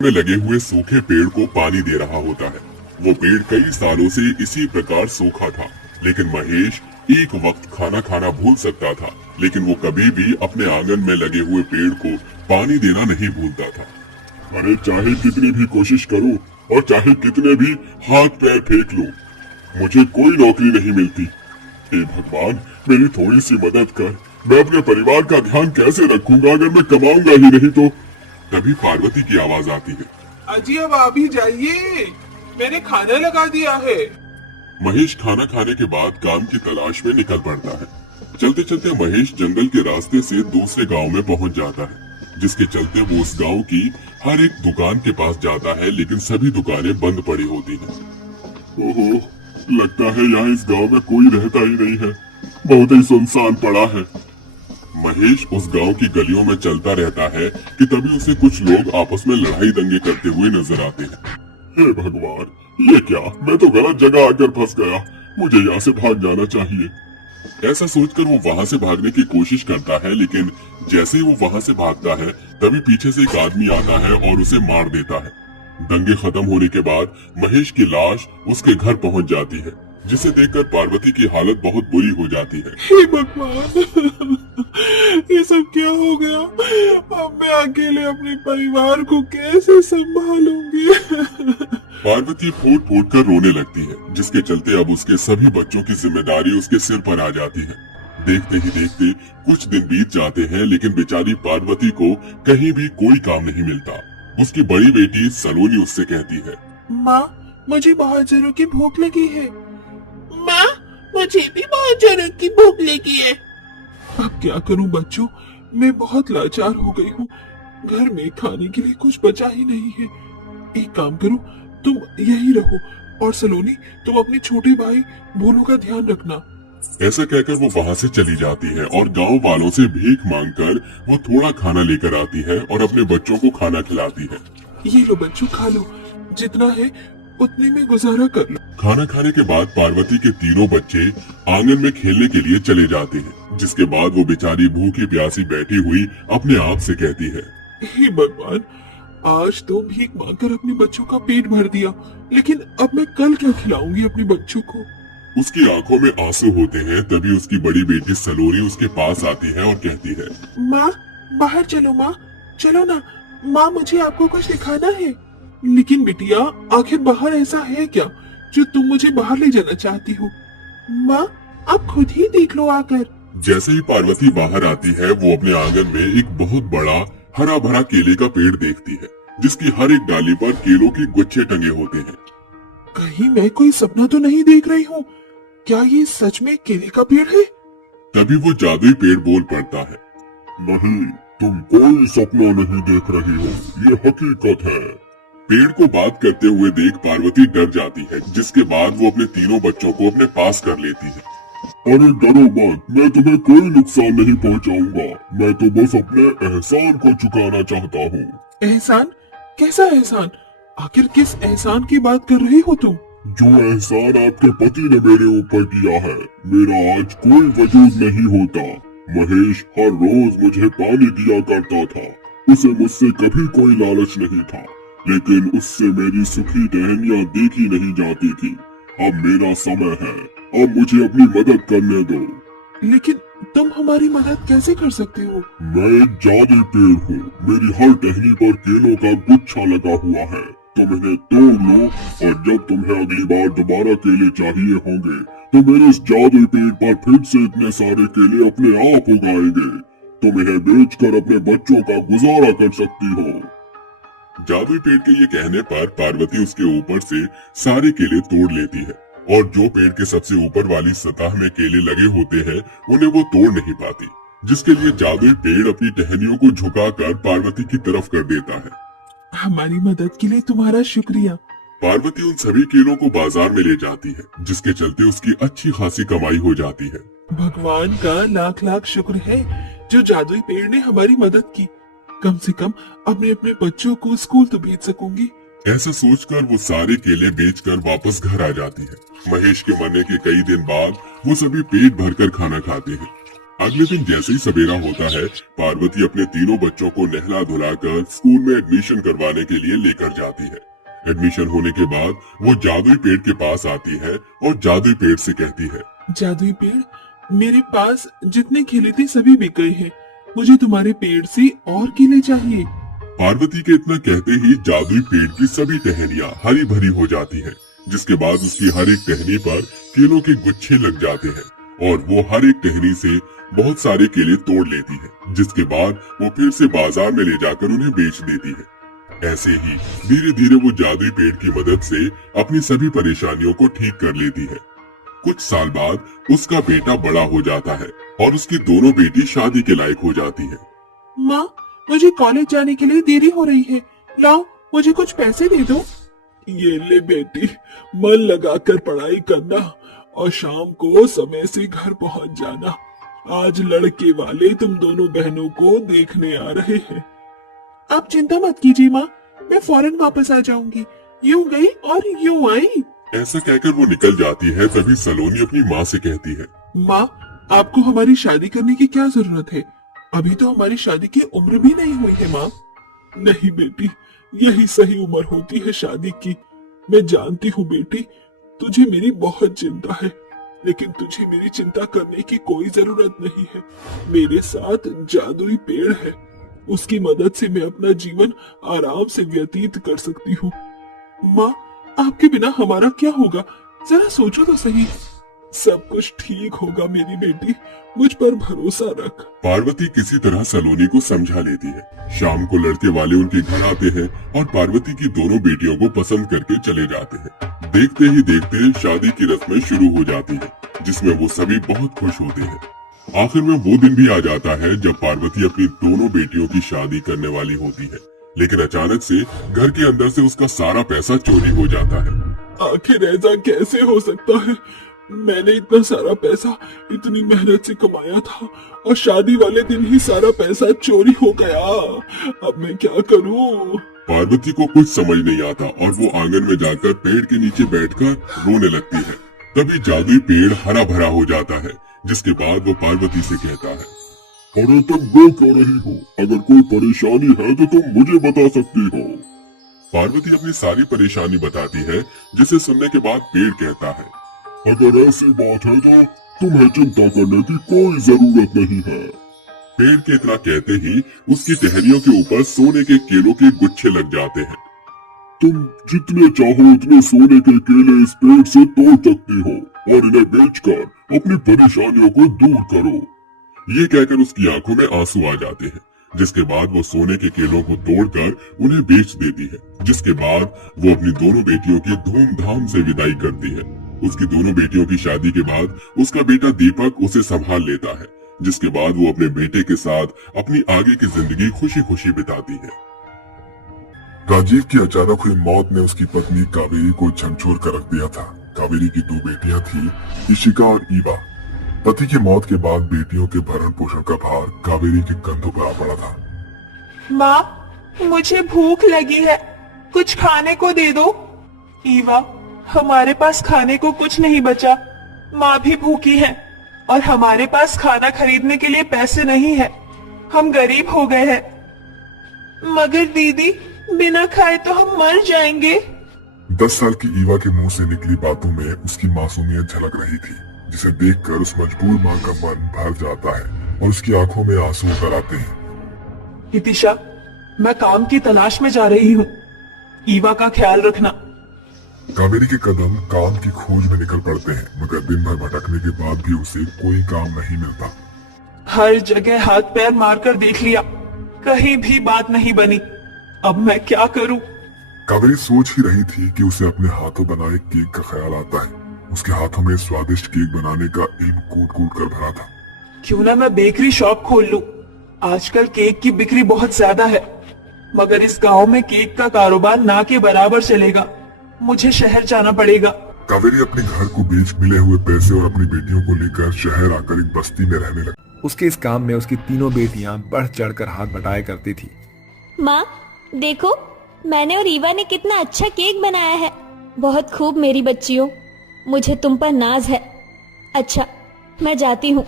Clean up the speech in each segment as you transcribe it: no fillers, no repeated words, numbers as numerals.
में लगे हुए सूखे पेड़ को पानी दे रहा होता है। वो पेड़ कई सालों से इसी प्रकार सूखा था, लेकिन महेश एक वक्त खाना खाना भूल सकता था, लेकिन वो कभी भी अपने आंगन में लगे हुए पेड़ को पानी देना नहीं भूलता था। अरे चाहे कितनी भी कोशिश करूं और चाहे कितने भी हाथ पैर फेंक लूं, मुझे कोई नौकरी नहीं मिलती। हे भगवान, मेरी थोड़ी सी मदद कर। मैं अपने परिवार का ध्यान कैसे रखूंगा अगर मैं कमाऊंगा ही नहीं तो। तभी पार्वती की आवाज आती है। अजी अब आप ही जाइए, मैंने खाना लगा दिया है। महेश खाना खाने के बाद काम की तलाश में निकल पड़ता है। चलते चलते महेश जंगल के रास्ते से दूसरे गांव में पहुंच जाता है, जिसके चलते वो उस गांव की हर एक दुकान के पास जाता है, लेकिन सभी दुकानें बंद पड़ी होती हैं। ओहो, लगता है यहाँ इस गांव में कोई रहता ही नहीं है, बहुत ही सुनसान पड़ा है। महेश उस गांव की गलियों में चलता रहता है कि तभी उसे कुछ लोग आपस में लड़ाई दंगे करते हुए नजर आते हैं। हे भगवान, ये क्या, मैं तो गलत जगह आकर फंस गया, मुझे यहाँ से भाग जाना चाहिए। ऐसा सोचकर वो वहाँ से भागने की कोशिश करता है, लेकिन जैसे ही वो वहाँ से भागता है तभी पीछे से एक आदमी आता है और उसे मार देता है। दंगे खत्म होने के बाद महेश की लाश उसके घर पहुँच जाती है, जिसे देखकर पार्वती की हालत बहुत बुरी हो जाती है। हे भगवान, ये सब क्या हो गया? अब मैं अकेले अपने परिवार को कैसे संभालूंगी? पार्वती फूट फूट कर रोने लगती है, जिसके चलते अब उसके सभी बच्चों की जिम्मेदारी उसके सिर पर आ जाती है। देखते ही देखते कुछ दिन बीत जाते हैं, लेकिन बेचारी पार्वती को कहीं भी कोई काम नहीं मिलता। उसकी बड़ी बेटी सलोनी उससे कहती है, माँ, मुझे बहुत जोरों की भूख लगी है। माँ, मुझे भी बहुत जोरों की भूख लगी है। अब क्या करूँ बच्चों, मैं बहुत लाचार हो गई हूँ। घर में खाने के लिए कुछ बचा ही नहीं है। एक काम करो, तुम यही रहो और सलोनी, तुम अपने छोटे भाई भोलू का ध्यान रखना। ऐसा कहकर वो वहाँ से चली जाती है और गांव वालों से भीख मांगकर वो थोड़ा खाना लेकर आती है और अपने बच्चों को खाना खिलाती है। ये लो बच्चों, खा लो, जितना है उतने में गुजारा कर लो। खाना खाने के बाद पार्वती के तीनों बच्चे आंगन में खेलने के लिए चले जाते हैं, जिसके बाद वो बेचारी भूखी प्यासी बैठी हुई अपने आप से कहती है, हे भगवान, आज तो भीख मांगकर अपने बच्चों का पेट भर दिया, लेकिन अब मैं कल क्या खिलाऊंगी अपने बच्चों को? उसकी आंखों में आंसू होते हैं। तभी उसकी बड़ी बेटी सलोनी उसके पास आती है और कहती है, माँ, बाहर चलो माँ, चलो ना माँ, मुझे आपको कुछ दिखाना है। लेकिन बिटिया, आखिर बाहर ऐसा है क्या जो तुम मुझे बाहर ले जाना चाहती हो? माँ, आप खुद ही देख लो आकर। जैसे ही पार्वती बाहर आती है, वो अपने आंगन में एक बहुत बड़ा हरा भरा केले का पेड़ देखती है, जिसकी हर एक डाली पर केलों के गुच्छे टंगे होते हैं। कहीं मैं कोई सपना तो नहीं देख रही हूँ? क्या ये सच में केले का पेड़ है? तभी वो जादुई पेड़ बोल पड़ता है, नहीं, तुम कोई सपना नहीं देख रही हो, ये हकीकत है। पेड़ को बात करते हुए देख पार्वती डर जाती है, जिसके बाद वो अपने तीनों बच्चों को अपने पास कर लेती है। अरे डरो मत, मैं तुम्हें कोई नुकसान नहीं पहुंचाऊंगा, मैं तो बस अपने एहसान को चुकाना चाहता हूँ। एहसान? कैसा एहसान? आखिर किस एहसान की बात कर रही हो तुम? जो एहसान आपके पति ने मेरे ऊपर किया है, मेरा आज कोई वजूद नहीं होता। महेश हर रोज मुझे पानी दिया करता था, उसे मुझसे कभी कोई लालच नहीं था, लेकिन उससे मेरी सुखी टहनियाँ देखी नहीं जाती थी। अब मेरा समय है, अब मुझे अपनी मदद करने दो। लेकिन तुम हमारी मदद कैसे कर सकते हो? मैं एक जादुई पेड़ हूँ, मेरी हर टहनी पर केलों का गुच्छा लगा हुआ है। तुम इन्हें तोड़ लो और जब तुम्हें अगली बार दोबारा केले चाहिए होंगे, तो मेरे इस जादुई पेड़ पर फिर से इतने सारे केले अपने आप उगाएंगे। तुम इन्हें बेचकर अपने बच्चों का गुजारा कर सकती हो। जादुई पेड़ के ये कहने पर पार्वती उसके ऊपर से सारे केले तोड़ लेती है, और जो पेड़ के सबसे ऊपर वाली सतह में केले लगे होते हैं, उन्हें वो तोड़ नहीं पाती, जिसके लिए जादुई पेड़ अपनी टहनियों को झुकाकर पार्वती की तरफ कर देता है। हमारी मदद के लिए तुम्हारा शुक्रिया। पार्वती उन सभी केलों को बाजार में ले जाती है, जिसके चलते उसकी अच्छी खासी कमाई हो जाती है। भगवान का लाख लाख शुक्र है जो जादुई पेड़ ने हमारी मदद की। कम से कम अब मैं अपने बच्चों को स्कूल तो भेज सकूंगी। ऐसा सोचकर वो सारे केले बेचकर वापस घर आ जाती है। महेश के मरने के कई दिन बाद वो सभी पेट भरकर खाना खाते हैं। अगले दिन जैसे ही सवेरा होता है, पार्वती अपने तीनों बच्चों को नहला धुलाकर स्कूल में एडमिशन करवाने के लिए लेकर जाती है। एडमिशन होने के बाद वो जादुई पेड़ के पास आती है और जादुई पेड़ से कहती है, जादुई पेड़, मेरे पास जितने केले थे सभी बिक गए हैं। मुझे तुम्हारे पेड़ से और केले चाहिए। पार्वती के इतना कहते ही जादुई पेड़ की सभी टहनियाँ हरी भरी हो जाती हैं, जिसके बाद उसकी हर एक टहनी पर केलों के गुच्छे लग जाते हैं और वो हर एक टहनी से बहुत सारे केले तोड़ लेती है, जिसके बाद वो फिर से बाजार में ले जाकर उन्हें बेच देती है। ऐसे ही धीरे धीरे वो जादुई पेड़ की मदद से अपनी सभी परेशानियों को ठीक कर लेती है। कुछ साल बाद उसका बेटा बड़ा हो जाता है और उसकी दोनों बेटी शादी के लायक हो जाती है। माँ, मुझे कॉलेज जाने के लिए देरी हो रही है, लाओ मुझे कुछ पैसे दे दो। ये ले बेटी, मन लगाकर पढ़ाई करना और शाम को समय से घर पहुंच जाना। आज लड़के वाले तुम दोनों बहनों को देखने आ रहे हैं। आप चिंता मत कीजिए माँ, मैं फौरन वापस आ जाऊंगी। यूं गई और यूं आई। ऐसा कहकर वो निकल जाती है। तभी सलोनी अपनी माँ से कहती है, माँ, आपको हमारी शादी करने की क्या जरूरत है? अभी तो हमारी शादी की उम्र भी नहीं हुई है माँ। नहीं बेटी, यही सही उम्र होती है शादी की। मैं जानती हूँ बेटी, तुझे मेरी बहुत चिंता है, लेकिन तुझे मेरी चिंता करने की कोई जरूरत नहीं है। मेरे साथ जादुई पेड़ है, उसकी मदद से मैं अपना जीवन आराम से व्यतीत कर सकती हूँ। माँ, आपके बिना हमारा क्या होगा? जरा सोचो तो सही। सब कुछ ठीक होगा मेरी बेटी, मुझ पर भरोसा रख। पार्वती किसी तरह सलोनी को समझा लेती है। शाम को लड़के वाले उनके घर आते हैं और पार्वती की दोनों बेटियों को पसंद करके चले जाते हैं। देखते ही देखते शादी की रस्में शुरू हो जाती है, जिसमें वो सभी बहुत खुश होते हैं। आखिर में वो दिन भी आ जाता है जब पार्वती अपनी दोनों बेटियों की शादी करने वाली होती है, लेकिन अचानक से घर के अंदर से उसका सारा पैसा चोरी हो जाता है। आखिर ऐसा कैसे हो सकता है? मैंने इतना सारा पैसा इतनी मेहनत से कमाया था और शादी वाले दिन ही सारा पैसा चोरी हो गया। अब मैं क्या करूं? पार्वती को कुछ समझ नहीं आता और वो आंगन में जाकर पेड़ के नीचे बैठकर रोने लगती है। तभी जादुई पेड़ हरा भरा हो जाता है, जिसके बाद वो पार्वती से कहता है, अरे तुम रो क्यों रही हो? अगर कोई परेशानी है तो तुम मुझे बता सकती हो। पार्वती अपनी सारी परेशानी बताती है, जिसे सुनने के बाद पेड़ कहता है, अगर ऐसी बात है तो तुम्हें चिंता करने की कोई जरूरत नहीं है। पेड़ के इतना कहते ही उसकी टहनियों के ऊपर सोने के केलों के गुच्छे लग जाते हैं। तुम जितने चाहो उतने सोने के केले इस पेड़ से तोड़ सकती हो और इन्हें बेचकर अपनी परेशानियों को दूर करो। ये कहकर उसकी आंखों में आंसू आ जाते हैं, जिसके बाद वो सोने के केलों को तोड़कर उन्हें बेच देती है। जिसके बाद वो अपनी दोनों बेटियों की धूमधाम से विदाई करती है। उसकी दोनों बेटियों की शादी के बाद उसका बेटा दीपक उसे संभाल लेता है, जिसके बाद वो अपने बेटे के साथ अपनी आगे की जिंदगी खुशी खुशी बिताती है। राजीव की अचानक हुई मौत ने उसकी पत्नी कावेरी को झकझोर कर रख दिया था। कावेरी की दो बेटियां थी, इशिका और ईवा। पति की मौत के बाद बेटियों के भरण पोषण का भार कावेरी के कंधों पर आ पड़ा था। माँ, मुझे भूख लगी है, कुछ खाने को दे दो। ईवा, हमारे पास खाने को कुछ नहीं बचा। माँ भी भूखी है और हमारे पास खाना खरीदने के लिए पैसे नहीं है। हम गरीब हो गए हैं। मगर दीदी, बिना खाए तो हम मर जाएंगे। 10 साल की ईवा के मुंह से निकली बातों में उसकी मासूमियत झलक रही थी, जिसे देखकर उस मजबूर माँ का मन भर जाता है और उसकी आंखों में आंसू उतर आते हैं। हितिशा, मैं काम की तलाश में जा रही हूँ, ईवा का ख्याल रखना। कावेरी के कदम काम की खोज में निकल पड़ते हैं, मगर दिन भर भटकने के बाद भी उसे कोई काम नहीं मिलता। हर जगह हाथ पैर मारकर देख लिया, कहीं भी बात नहीं बनी। अब मैं क्या करूं? कावेरी सोच ही रही थी कि उसे अपने हाथों बनाए केक का ख्याल आता है। उसके हाथों में स्वादिष्ट केक बनाने का इल्म कूट कूट कर भरा था। क्यों ना मैं बेकरी शॉप खोल लूं? आजकल केक की बिक्री बहुत ज्यादा है, मगर इस गांव में केक का कारोबार ना के बराबर चलेगा। मुझे शहर जाना पड़ेगा। कावेरी अपने घर को बेच मिले हुए पैसे और अपनी बेटियों को लेकर शहर आकर एक बस्ती में रहने लगी। उसके इस काम में उसकी तीनों बेटियां बढ़ चढ़कर हाथ बटाया करती थी। माँ, देखो, मैंने और ईवा ने कितना अच्छा केक बनाया है। बहुत खूब मेरी बच्चियों, मुझे तुम पर नाज है। अच्छा, मैं जाती हूँ।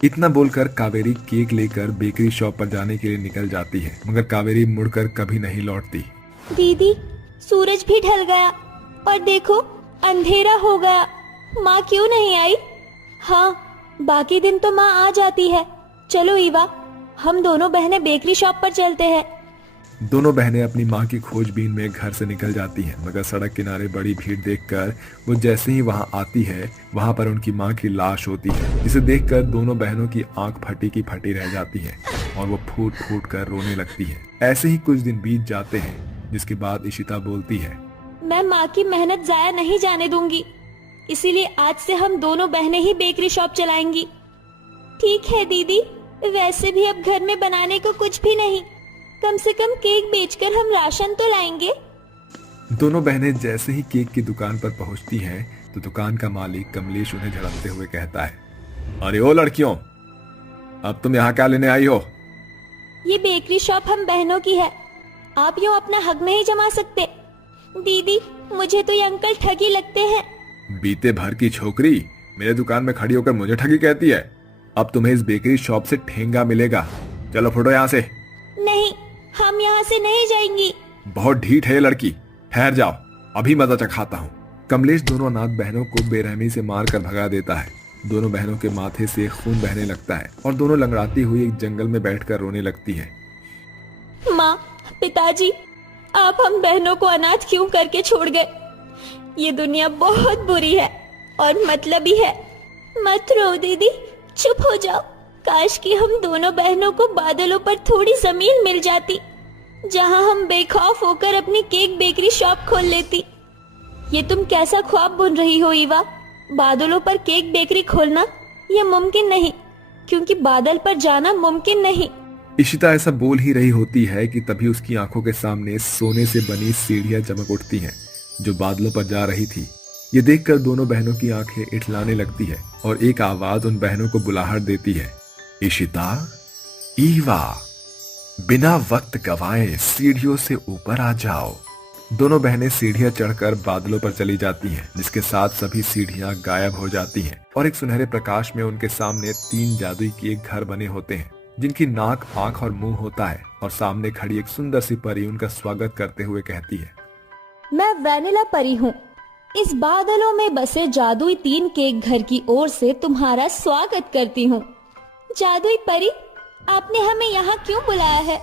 इतना बोलकर कावेरी केक लेकर बेकरी शॉप पर जाने के लिए निकल जाती है, मगर कावेरी मुड़कर कभी नहीं लौटती। दीदी, सूरज भी ढल गया और देखो अंधेरा हो गया। माँ क्यों नहीं आई? हाँ, बाकी दिन तो माँ आ जाती है। चलो ईवा, हम दोनों बहनें बेकरी शॉप पर चलते हैं। दोनों बहनें अपनी माँ की खोजबीन में घर से निकल जाती हैं, मगर सड़क किनारे बड़ी भीड़ देखकर वो जैसे ही वहां आती है, वहां पर उनकी माँ की लाश होती है, जिसे देखकर दोनों बहनों की आंख फटी की फटी रह जाती है और वो फूट फूट कर रोने लगती है। ऐसे ही कुछ दिन बीत जाते हैं, जिसके बाद इशिता बोलती है, मैं माँ की मेहनत जाया नहीं जाने दूंगी, इसीलिए आज से हम दोनों बहनें ही बेकरी शॉप चलाएंगी। ठीक है दीदी, वैसे भी अब घर में बनाने को कुछ भी नहीं, कम से कम केक बेचकर हम राशन तो लाएंगे। दोनों बहनें जैसे ही केक की दुकान पर पहुंचती हैं, तो दुकान का मालिक कमलेश उन्हें झड़कते हुए कहता है, अरे ओ लड़कियों, अब तुम यहाँ क्या लेने आई हो? ये बेकरी शॉप हम बहनों की है, आप यूँ अपना हक नहीं जमा सकते। दीदी, मुझे तो ये अंकल ठगी लगते हैं। बीते भर की छोकरी मेरे दुकान में खड़ी होकर मुझे ठगी कहती है। अब तुम्हें इस बेकरी शॉप से ठेंगा मिलेगा। चलो फुटो यहाँ से। नहीं, हम यहाँ से नहीं जाएंगी। बहुत ढीठ है ये लड़की, ठहर जाओ, अभी मजा चखाता हूँ। कमलेश दोनों अनाथ बहनों को बेरहमी से मार कर भगा देता है। दोनों बहनों के माथे से खून बहने लगता है और दोनों लंगड़ाती हुई एक जंगल में बैठकर रोने लगती है। माँ, पिताजी, आप हम बहनों को अनाथ क्यों करके छोड़ गए? ये दुनिया बहुत बुरी है और मतलबी है। मत रो दीदी, चुप हो जाओ। काश कि हम दोनों बहनों को बादलों पर थोड़ी जमीन मिल जाती, जहां हम बेखौफ होकर अपनी केक बेकरी शॉप खोल लेती। ये तुम कैसा ख्वाब बुन रही हो ईवा? बादलों पर केक बेकरी खोलना ये मुमकिन नहीं, क्योंकि बादल पर जाना मुमकिन नहीं। इशिता ऐसा बोल ही रही होती है कि तभी उसकी आंखों के सामने सोने से बनी सीढ़ियां चमक उठती हैं, जो बादलों पर जा रही थी। ये देखकर दोनों बहनों की आंखें इठलाने लगती है और एक आवाज उन बहनों को बुलाहट देती है, इशिता, ईवा, बिना वक्त गवाए सीढ़ियों से ऊपर आ जाओ। दोनों बहनें सीढ़ियां चढ़कर बादलों पर चली जाती हैं, जिसके साथ सभी सीढ़ियां गायब हो जाती हैं और एक सुनहरे प्रकाश में उनके सामने 3 जादुई केक घर बने होते हैं, जिनकी नाक, आंख और मुंह होता है। और सामने खड़ी एक सुंदर सी परी उनका स्वागत करते हुए कहती है, मैं वैनिला परी हूँ। इस बादलों में बसे जादुई 3 केक घर की ओर से तुम्हारा स्वागत करती हूँ। जादुई परी, आपने हमें यहाँ क्यों बुलाया है?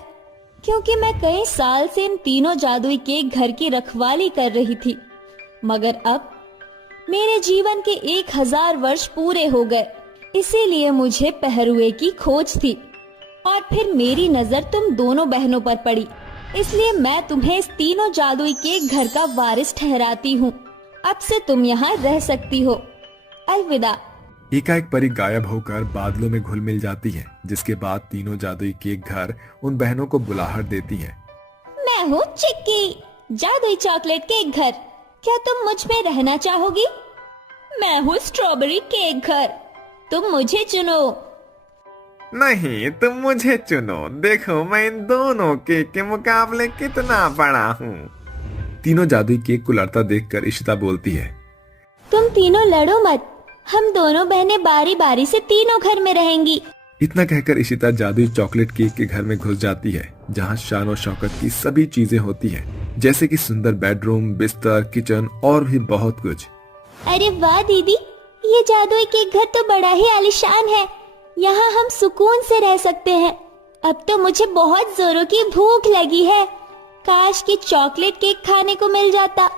क्योंकि मैं कई साल से इन तीनों जादुई केक घर की रखवाली कर रही थी, मगर अब मेरे जीवन के 1000 वर्ष पूरे हो गए, इसीलिए मुझे पहरुए की खोज थी और फिर मेरी नजर तुम दोनों बहनों पर पड़ी, इसलिए मैं तुम्हें इस तीनों जादुई केक घर का वारिस ठहराती हूँ। अब से तुम यहाँ रह सकती हो। अलविदा। एकाएक परी गायब होकर बादलों में घुल मिल जाती है, जिसके बाद तीनों जादुई केक घर उन बहनों को बुलाहट देती हैं। मैं हूँ चिक्की, जादुई चॉकलेट केक घर। क्या तुम मुझ में रहना चाहोगी? मैं हूँ स्ट्रॉबेरी केक घर, तुम मुझे चुनो। नहीं, तुम मुझे चुनो। देखो मैं इन दोनों केक के मुकाबले कितना बड़ा हूँ। तीनों जादुई केक को लड़ता देखकर इशिता बोलती है, तुम तीनों लड़ो मत, हम दोनों बहनें बारी बारी से तीनों घर में रहेंगी। इतना कहकर इशिता जादुई चॉकलेट केक के घर में घुस जाती है, जहाँ शान और शौकत की सभी चीजें होती हैं, जैसे कि सुंदर बेडरूम, बिस्तर, किचन और भी बहुत कुछ। अरे वाह दीदी, ये जादुई केक घर तो बड़ा ही आलीशान है। यहाँ हम सुकून से रह सकते हैं। अब तो मुझे बहुत जोरों की भूख लगी है, काश कि चॉकलेट केक खाने को मिल जाता।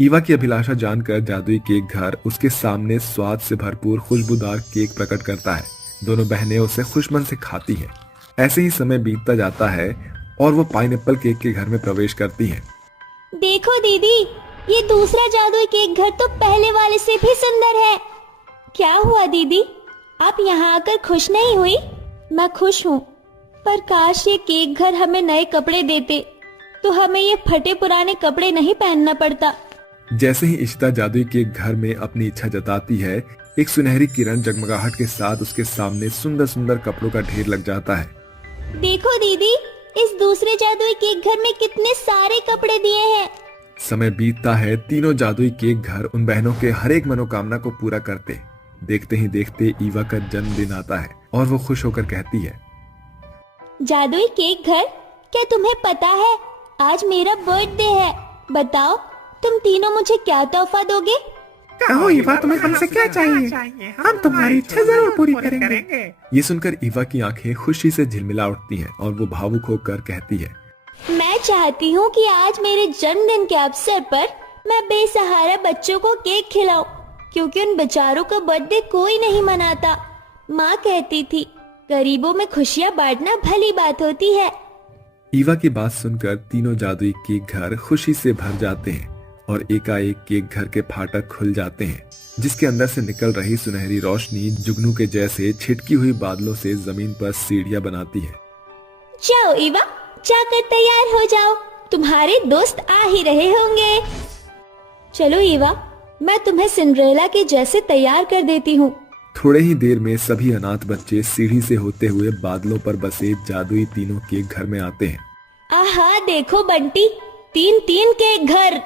ईवा की अभिलाषा जानकर जादुई केक घर उसके सामने स्वाद से भरपूर खुशबूदार केक प्रकट करता है। दोनों बहनें उसे खुशमन से खाती हैं। ऐसे ही समय बीतता जाता है और वो पाइनएप्पल केक के घर में प्रवेश करती हैं। देखो दीदी, ये दूसरा जादुई केक घर तो पहले वाले से भी सुंदर है। क्या हुआ दीदी, आप यहाँ आकर खुश नहीं हुई? मैं खुश हूँ, पर काश ये केक घर हमें नए कपड़े देते, तो हमें ये फटे पुराने कपड़े नहीं पहनना पड़ता। जैसे ही इशिता जादुई केक घर में अपनी इच्छा जताती है, एक सुनहरी किरण जगमगाहट के साथ उसके सामने सुंदर सुंदर कपड़ों का ढेर लग जाता है। देखो दीदी, इस दूसरे जादुई केक घर में कितने सारे कपड़े दिए हैं। समय बीतता है, तीनों जादुई केक घर उन बहनों के हर एक मनोकामना को पूरा करते। देखते ही देखते ईवा का जन्मदिन आता है और वो खुश होकर कहती है, जादुई केक घर, क्या तुम्हें पता है आज मेरा बर्थडे है? बताओ तुम तीनों मुझे क्या तोहफा दोगे? कहो ईवा, तुम्हें हमसे क्या चाहिए? हम तुम्हारी इच्छा जरूर पूरी करेंगे। ये सुनकर ईवा की आंखें खुशी से झिलमिला उठती हैं और वो भावुक होकर कहती है, मैं चाहती हूँ कि आज मेरे जन्मदिन के अवसर पर मैं बेसहारा बच्चों को केक खिलाऊं, क्योंकि उन बेचारों का बर्थडे कोई नहीं मनाता। माँ कहती थी गरीबों में खुशियाँ बांटना भली बात होती है। ईवा की बात सुनकर तीनों जादुई केक घर खुशी से भर जाते हैं और एकाएक केक घर के फाटक खुल जाते हैं, जिसके अंदर से निकल रही सुनहरी रोशनी जुगनू के जैसे छिटकी हुई बादलों से जमीन पर सीढ़ियां बनाती है। जाओ ईवा, जाकर तैयार हो जाओ, तुम्हारे दोस्त आ ही रहे होंगे। चलो ईवा, मैं तुम्हें सिंड्रेला के जैसे तैयार कर देती हूँ। थोड़े ही देर में सभी अनाथ बच्चे सीढ़ी से होते हुए बादलों पर बसे जादुई तीनों केक घर में आते हैं। आहा देखो बंटी, 3-3 केक घर।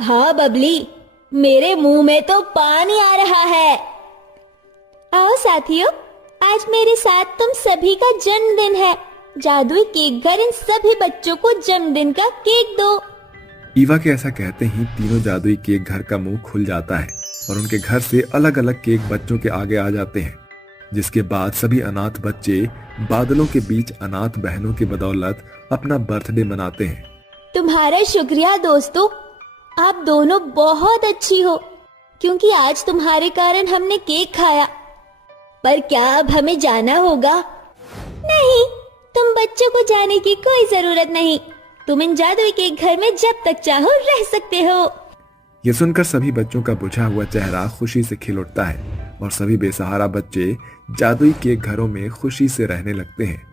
हाँ बबली, मेरे मुंह में तो पानी आ रहा है। आओ साथियों, आज मेरे साथ तुम सभी का जन्मदिन है। जादुई केक घर इन सभी बच्चों को जन्मदिन का केक दो। ईवा के ऐसा कहते ही तीनों जादुई केक घर का मुंह खुल जाता है और उनके घर से अलग अलग केक बच्चों के आगे आ जाते हैं, जिसके बाद सभी अनाथ बच्चे बादलों के बीच अनाथ बहनों की बदौलत अपना बर्थडे मनाते हैं। तुम्हारा शुक्रिया दोस्तों, आप दोनों बहुत अच्छी हो, क्योंकि आज तुम्हारे कारण हमने केक खाया। पर क्या अब हमें जाना होगा? नहीं, तुम बच्चों को जाने की कोई जरूरत नहीं। तुम इन जादुई केक घर में जब तक चाहो रह सकते हो। ये सुनकर सभी बच्चों का बुझा हुआ चेहरा खुशी से खिल उठता है और सभी बेसहारा बच्चे जादुई केक घरों में खुशी से रहने लगते हैं।